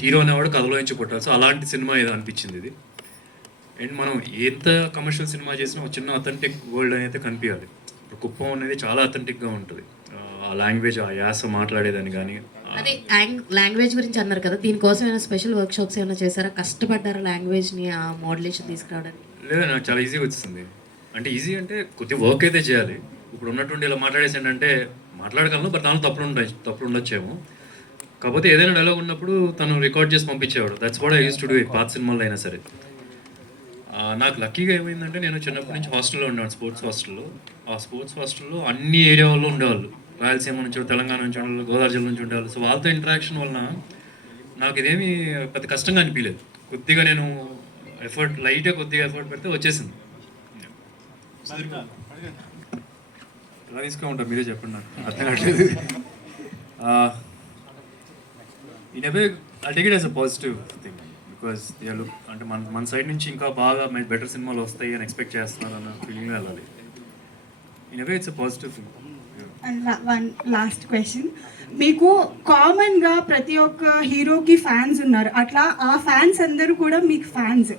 Hero అనేవాడు కథలో నుంచి పుట్టాలి. సో అలాంటి సినిమా ఏదో అనిపించింది ఇది. అండ్ మనం ఎంత కమర్షియల్ సినిమా చేసినా ఒక చిన్న అథెంటిక్ వరల్డ్ అనేది కనిపించాలి. ఇప్పుడు కుప్పం అనేది చాలా అథెంటిక్గా ఉంటుంది. ఆ లాంగ్వేజ్, ఆ యాస మాట్లాడేదని కానీ. అదే లాంగ్వేజ్ గురించి అన్నారు కదా, దీనికోసం ఏమైనా స్పెషల్ వర్క్ షాప్స్ ఏమైనా చేశారా? కష్టపడ్డారా లాంగ్వేజ్ని ఆ మోడ్యులేషన్ తీసుకురావడానికి? లేదా నాకు చాలా ఈజీగా వచ్చింది. అంటే ఈజీ అంటే కొద్ది వర్క్ అయితే చేయాలి. ఇప్పుడు ఉన్నటువంటి ఇలా మాట్లాడేసాడంటే మాట్లాడగలను, బట్ దానిలో తప్పులు ఉండొచ్చేమో. కాకపోతే ఏదైనా డైలాగ్ ఉన్నప్పుడు తను రికార్డ్ చేసి పంపించేవాడు. That's what I use to do it పాత సినిమాల్లో అయినా సరే. నాకు లక్కీగా ఏమైందంటే నేను చిన్నప్పటి నుంచి హాస్టల్లో ఉండేవాడు, స్పోర్ట్స్ హాస్టల్లో. ఆ స్పోర్ట్స్ హాస్టల్లో అన్ని ఏరియా వాళ్ళు ఉండేవాళ్ళు. రాయలసీమ నుంచి, తెలంగాణ నుంచి ఉండేవాళ్ళు, గోదావరి జిల్లా నుంచి ఉండేవాళ్ళు. సో వాళ్ళతో ఇంటరాక్షన్ వలన నాకు ఇదేమీ పెద్ద కష్టంగా అనిపించలేదు. కొద్దిగా నేను లైట్గా కొద్దిగా ఎఫర్ట్ పెడితే వచ్చేసింది. ఎలా తీసుకుంటారు మీరే చెప్పండి, నాకు అర్థం కావట్లేదు. In a way I take it as a positive thing, because అంటే మన సైడ్ నుంచి ఇంకా బాగా బెటర్ సినిమాలు వస్తాయి అని ఎక్స్పెక్ట్ చేస్తున్నారు అన్న ఫీలింగ్లో వెళ్ళాలి. In a way it's a positive thing. And one last question, మీకు కామన్గా ప్రతి ఒక్క హీరోకి ఫ్యాన్స్ ఉన్నారు, అట్లా ఆ ఫ్యాన్స్ అందరూ కూడా మీకు ఫ్యాన్స్.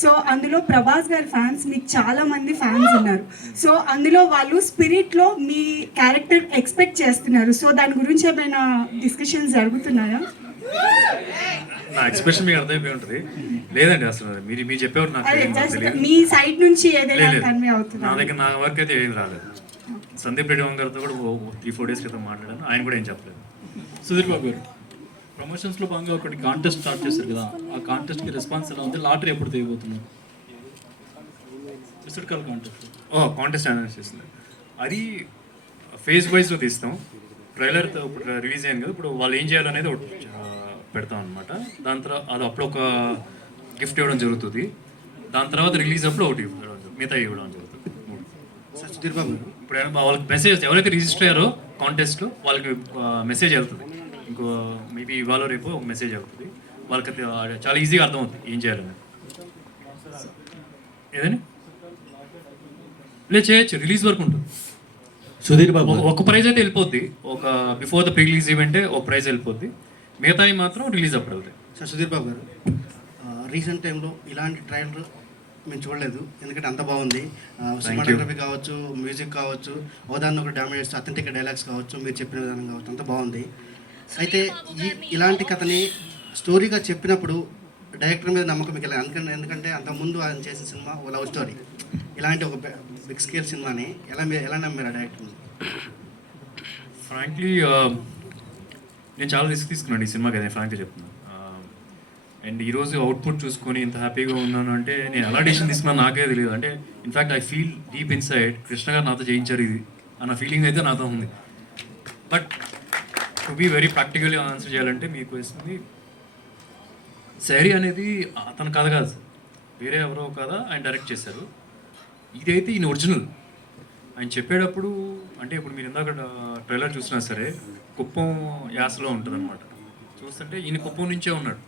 సో అందులో ప్రభాస్ గారి ఫ్యాన్స్ మీకు చాలా మంది ఫ్యాన్స్ ఉన్నారు. సో అందులో వాళ్ళు స్పిరిట్లో మీ క్యారెక్టర్ ఎక్స్పెక్ట్ చేస్తున్నారు. సో దాని గురించి ఏమైనా డిస్కషన్స్ జరుగుతున్నాయా? నా ఎక్స్ప్రెషన్ మీకు అర్థమైపోయి ఉంటుంది. లేదండి, అసలు మీరు చెప్పేవారు నాకు మీ సైడ్ నుంచి ఏదైనా కన్వే అవుతుంది? నా దగ్గర నా వర్క్ అయితే ఏం రాలేదు. సందీప్ రెడ్డి గారితో కూడా 3-4 డేస్ క్రితం మాట్లాడాను, ఆయన కూడా ఏం చెప్పలేదు. సుధీర్ బాబు గారు, ప్రమోషన్స్లో భాగంగా ఒకటి కాంటెస్ట్ స్టార్ట్ చేశారు కదా, ఆ కాంటెస్ట్కి రెస్పాన్స్ ఎలా ఉంది? లాటరీ ఎప్పుడు తీయబోతున్నారు? Missed call contest. Contest announce చేస్తుంది. అది ఫేజ్ వైజ్లో తీస్తాం. ట్రైలర్తో ఇప్పుడు రిలీజ్ అయింది కదా, ఇప్పుడు వాళ్ళు ఏం చేయాలనేది పెడతాం అనమాట. దాని తర్వాత అది అప్పుడు ఒక గిఫ్ట్ ఇవ్వడం జరుగుతుంది. దాని తర్వాత రిలీజ్ అప్పుడు ఒకటి మిగతా ఇవ్వడం జరుగుతుంది. సుధీర్ బాబు, ఇప్పుడు వాళ్ళకి మెసేజ్, ఎవరైతే రిజిస్టర్ అయ్యారో కాంటెస్ట్లో వాళ్ళకి మెసేజ్ వెళ్తుంది. ఇంకో మేబీ ఇవాళ రేపు ఒక మెసేజ్ అవుతుంది. వాళ్ళకి చాలా ఈజీగా అర్థమవుతుంది ఏం చేయాలని. ఏదని లేదు చేయొచ్చు, రిలీజ్ వరకు ఉంటుంది. సుధీర్ బాబు, ఒక ప్రైజ్ అయితే వెళ్ళిపోద్ది, ఒక బిఫోర్ ద ప్రీ రిలీజ్ ఈవెంటే ఒక ప్రైజ్ వెళ్ళిపోద్ది, మిగతాయి మాత్రం రిలీజ్ అప్పుడు వెళ్తాయి. సార్ సుధీర్ బాబు గారు, రీసెంట్ టైంలో ఇలాంటి ట్రైలర్ మేము చూడలేదు, ఎందుకంటే అంత బాగుంది. సినిమాటోగ్రఫీ కావచ్చు, మ్యూజిక్ కావచ్చు, ఓదాన్ని ఒక డామినేట్స్, అథెంటిక్ డైలాగ్స్ కావచ్చు, మీరు చెప్పిన విధానం కావచ్చు, అంత బాగుంది. అయితే ఇలాంటి కథని స్టోరీగా చెప్పినప్పుడు డైరెక్టర్ మీద నమ్మకం మీకు ఎలా? ఎందుకంటే అంతకుముందు ఆయన చేసిన సినిమా ఒక లవ్ స్టోరీ, ఇలాంటి ఒక బిగ్ స్కేల్ సినిమాని ఎలా నమ్మారు డైరెక్టర్? ఫ్రాంక్లీ నేను చాలా రిస్క్ తీసుకున్నాను ఈ సినిమాకి, అదే ఫ్రాంక్గా చెప్తున్నాను. అండ్ ఈరోజు అవుట్పుట్ చూసుకొని ఇంత హ్యాపీగా ఉన్నాను అంటే నేను ఎలా డిసిషన్ తీసుకున్నాను నాకే తెలియదు. అంటే in fact I feel deep inside Krishna గారు నాతో చేయించారు ఇది అన్న ఫీలింగ్ అయితే నాతో ఉంది. But to be very practically answer చేయాలంటే మీకు వేస్తుంది, శారీ అనేది అతని కథ కాదు, వేరే ఎవరో కథ ఆయన డైరెక్ట్ చేశారు. ఇదైతే ఈయన ఒరిజినల్. ఆయన చెప్పేటప్పుడు అంటే ఇప్పుడు మీరు ఇందాక ట్రైలర్ చూసినా సరే కుప్పం యాసలో ఉంటుంది అనమాట. చూస్తుంటే ఈయన కుప్పం నుంచే ఉన్నాడు,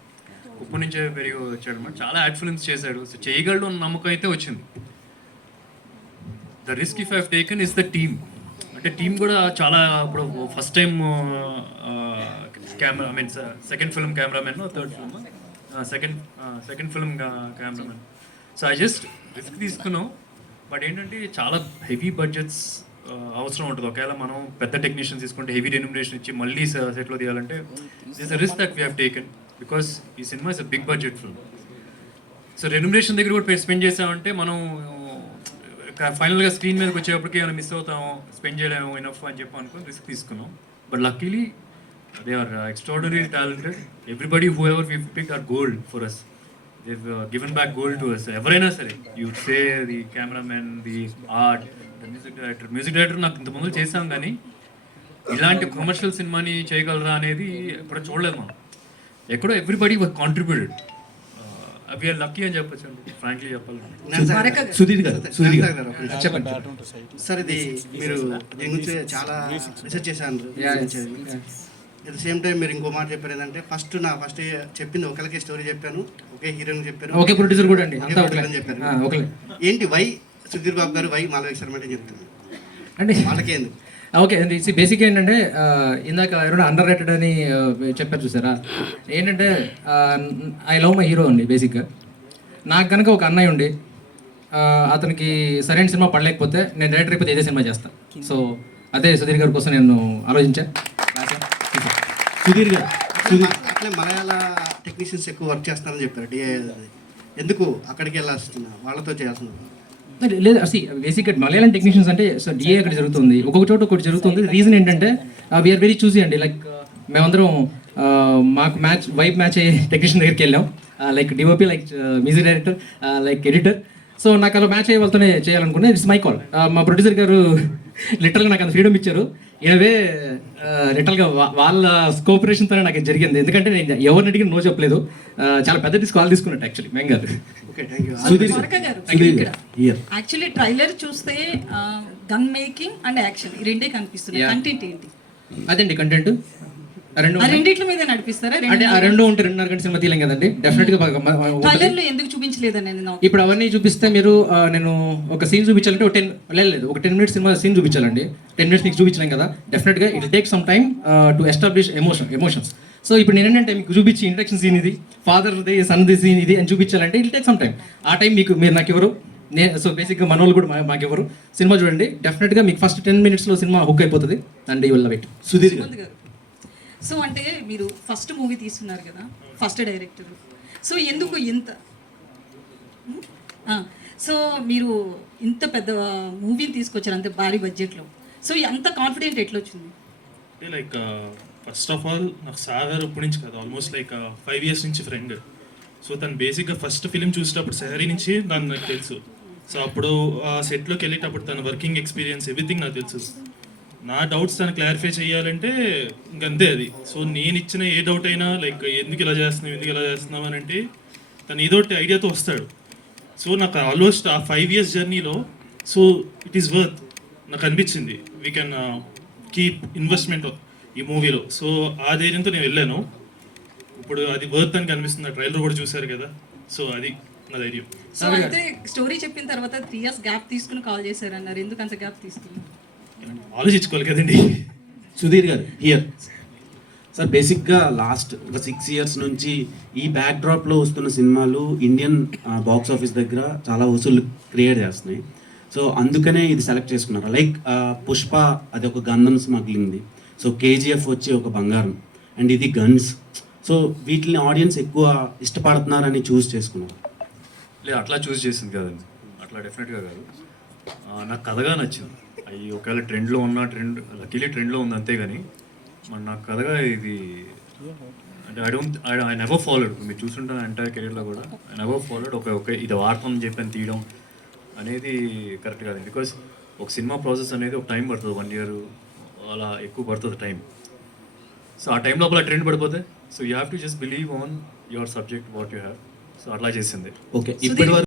కుప్పం నుంచే పెరిగి వచ్చాడు అనమాట. చాలా యాడ్ ఫిల్మ్స్ చేశాడు, సో చేయగలడు అన్న నమ్మకం అయితే వచ్చింది. The risk if I have taken is the team. అంటే టీం కూడా చాలా, ఇప్పుడు first time camera, I mean second film cameraman, third film second film cameraman. So I just risk తీసుకున్నాం. బట్ ఏంటంటే చాలా హెవీ బడ్జెట్స్ అవసరం ఉంటుంది. ఒకవేళ మనం పెద్ద టెక్నీషియన్స్ తీసుకుంటే హెవీ రెన్యూమరేషన్ ఇచ్చి మళ్ళీ సెట్లో తీయాలంటే this a risk that we have taken, because ఈ cinema is a big budget film. So remuneration దగ్గర కూడా స్పెండ్ చేసామంటే మనం ఫైనల్గా స్క్రీన్ మీదకి వచ్చేటప్పటికి ఏమైనా మిస్ అవుతాము, స్పెండ్ చేయలేము ఇనఫ్ అని చెప్పి అనుకుని రిస్క్ తీసుకున్నాం. But luckily they are extraordinary talented. Everybody who ever we pick are gold for us. they've given back gold to us. ఎవరైనా సరే, you say the cameraman, the art, the music director నాకు ఇంతకుముందు చేసాం, కానీ ఇలాంటి commercial సినిమాని చేయగలరా అనేది ఎప్పుడో చూడలేదు మనం. ఎక్కడో ఎవ్రీబడి కాంట్రిబ్యూటెడ్. వీఆర్ లక్కీ అని చెప్పచ్చు అండి, ఫ్రాంక్లీ చెప్పాలి. సుధీర్ గారు చెప్పండి సార్, ఇది మీరు దీని గురించి చాలా రీసెర్చ్ చేశాను. అట్ ద సేమ్ టైం మీరు ఇంకో మాట చెప్పారు ఏంటంటే, ఫస్ట్ చెప్పింది ఒకరికి స్టోరీ చెప్పాను, ఒకే హీరోయిన్ చెప్పారు, ఓకే ప్రొడ్యూసర్ కూడా అండి, చెప్పారు. ఏంటి వై సుధీర్ బాబు గారు, వై మాలవిక శర్మ అంటే చెప్తాను అంటే వాళ్ళకేంది? ఓకే బేసిక్గా ఏంటంటే ఇందాక ఎవరైనా అండర్ రేటెడ్ అని చెప్పారు చూసారా, ఏంటంటే ఐ లవ్ మై హీరో అండి బేసిక్గా. నాకు కనుక ఒక అన్నయ్య ఉండి అతనికి సరైన సినిమా పడలేకపోతే నేను డైరెక్టర్ అయిపోతే ఇదే సినిమా చేస్తాను. సో అదే సుధీర్ గారి కోసం నేను ఆలోచించాను. సుధీర్ గారు అట్లే మలయాళ టెక్నీషియన్స్ ఎక్కువ వర్క్ చేస్తారని చెప్పారు డిఐ. ఎందుకు అక్కడికి వెళ్ళాల్సిన వాళ్ళతో చేయాల్సిన? లేదు బేసిక్గా మలయాళం టెక్నీషియన్స్ అంటే డిఏ అక్కడ జరుగుతుంది, ఒక్కొక్క చోట ఒకటి జరుగుతుంది. రీజన్ ఏంటంటే వీఆర్ వెరీ చూసీ అండి. లైక్ మేమందరం మాకు వైబ్ మ్యాచ్ అయ్యే టెక్నీషియన్ దగ్గరికి వెళ్ళాం, like DOP, like music director, like editor. So నాకు అలా మ్యాచ్ అయ్యే వాళ్ళతోనే చేయాలనుకున్నా. It's my call. మా ప్రొడ్యూసర్ గారు లిటరల్గా నాకు అంత ఫ్రీడమ్ ఇచ్చారు. ఇనవే లిటరల్గా వాళ్ళ కోఆపరేషన్తోనే నాకు జరిగింది. ఎందుకంటే నేను ఎవరిని అడిగిన నో చెప్పలేదు. చాలా పెద్ద కాల్ తీసుకున్నట్టు యాక్చువల్లీ మేము గారు. Okay, thank you. Sudheer here actually trailer చూస్తే గన్ మేకింగ్ అండ్ యాక్షన్ ఈ రెండే కనిపిస్తున్నాయి. కంటెంట్ ఏంటి? అదండి కంటెంట్. ఆ రెండిట్ల మీద నడిపిస్తారా? అంటే ఆ రెండు ఉంటే 2.5 గంటల సినిమా తీయలేం కదండి. డెఫినెట్గా ట్రైలర్ లో ఎందుకు చూపించలేదని నేను ఇప్పుడు అవన్నీ చూపిస్తే మీరు నేను ఒక సీన్ చూపించాలంటే ఒక 10 మినిట్స్ సినిమా సీన్ చూపించాలండి. 10 మినిట్స్ మీకు చూపించలేం కదా. డెఫినెట్గా it take some time to establish emotions. So ఇప్పుడు నేను ఏంటంటే మీకు చూపించి ఇంట్రడక్షన్ సీన్ ఇది, ఫాదర్ది సన్ది సీన్ ఇది అని చూపించాలంటే ఇట్ టేక్ సమ్ టైం. ఆ టైం మీరు నాకు ఎవరు సో బేసిక్గా మన వాళ్ళు కూడా మాకు ఎవరు. సినిమా చూడండి, డెఫినెట్గా మీకు ఫస్ట్ 10 మినిట్స్లో సినిమా హుక్ అయిపోతుంది and you will love it. Sudheer గారు గారు. సో అంటే మీరు ఫస్ట్ మూవీ తీస్తున్నారు కదా, ఫస్ట్ డైరెక్టర్. సో ఎందుకు ఇంత సో మీరు ఇంత పెద్ద మూవీని తీసుకొచ్చారు అంత భారీ బడ్జెట్లో. సో అంత కాన్ఫిడెంట్ ఎట్లా వచ్చింది? అంటే లైక్ ఫస్ట్ ఆఫ్ ఆల్ నాకు సాగర్ ఇప్పటి నుంచి కాదు, ఆల్మోస్ట్ లైక్ 5 years నుంచి ఫ్రెండ్. సో తను బేసిక్గా ఫస్ట్ ఫిలిం చూసేటప్పుడు సహరీ నుంచి నాకు తెలుసు. సో అప్పుడు ఆ సెట్లోకి వెళ్ళేటప్పుడు తన వర్కింగ్ ఎక్స్పీరియన్స్ ఎవ్రీథింగ్ నాకు తెలుసు. నా డౌట్స్ తను క్లారిఫై చేయాలంటే ఇంకంతే అది. సో నేను ఇచ్చిన ఏ డౌట్ అయినా లైక్ ఎందుకు ఇలా చేస్తున్నావు అని అంటే తను ఏదో ఒకటి ఐడియాతో వస్తాడు. సో నాకు ఆల్మోస్ట్ ఆ 5 years జర్నీలో సో ఇట్ ఈస్ వర్త్ నాకు అనిపించింది. వీ కెన్ కీప్ ఇన్వెస్ట్మెంట్ ఈ మూవీలో. సో ఆ ధైర్యంతో నేను వెళ్ళాను. ఇప్పుడు అది వర్త్ అని కనిపిస్తుంది. ఆ ట్రైలర్ కూడా చూశారు కదా. సో అది నా ధైర్యం. సో అయితే స్టోరీ చెప్పిన తర్వాత 3 years గ్యాప్ తీసుకుని కాల్ చేశారన్నారు. ఎందుకు అంత గ్యాప్ తీసుకున్నారు? ఆలోచించుకోవాలి కదండి. సుధీర్ గారు హియర్. సార్ బేసిక్గా లాస్ట్ ఒక 6 years నుంచి ఈ బ్యాక్ డ్రాప్లో వస్తున్న సినిమాలు ఇండియన్ బాక్స్ ఆఫీస్ దగ్గర చాలా వసూలు క్రియేట్ చేస్తున్నాయి. సో అందుకనే ఇది సెలెక్ట్ చేసుకున్నారు. లైక్ పుష్ప అది ఒక గంధం స్మగ్లింగ్ది, సో కేజీఎఫ్ వచ్చి ఒక బంగారం, అండ్ ఇది గన్స్. సో వీటిని ఆడియన్స్ ఎక్కువ ఇష్టపడుతున్నారని చూస్ చేసుకున్నారు. లేదు అట్లా చూస్ చేసింది కదండి, అట్లా డెఫినెట్గా కాదు. నాకు కథగా నచ్చింది. అవి ఒకవేళ ట్రెండ్లో ఉన్న లక్కీలీ ట్రెండ్లో ఉంది అంతేగాని మరి నాకు కథగా ఇది అంటే ఐ నెవర్ ఫాలోడ్. మీరు చూస్తుంటాను ఎంటైర్ కెరీర్లో కూడా ఐ నెవర్ ఫాలోడ్. ఓకే ఇది వార్తం అని చెప్పని తీయడం అనేది కరెక్ట్ కాదు. బికాస్ ఒక సినిమా ప్రాసెస్ అనేది ఒక టైం పడుతుంది, 1 year అలా ఎక్కువ పడుతుంది టైం. సో ఆ టైం లోపల ట్రెండ్ పడిపోతే so you have to just believe on your subject what you have. So అట్లా చేసింది. ఓకే ఇప్పటి వరకు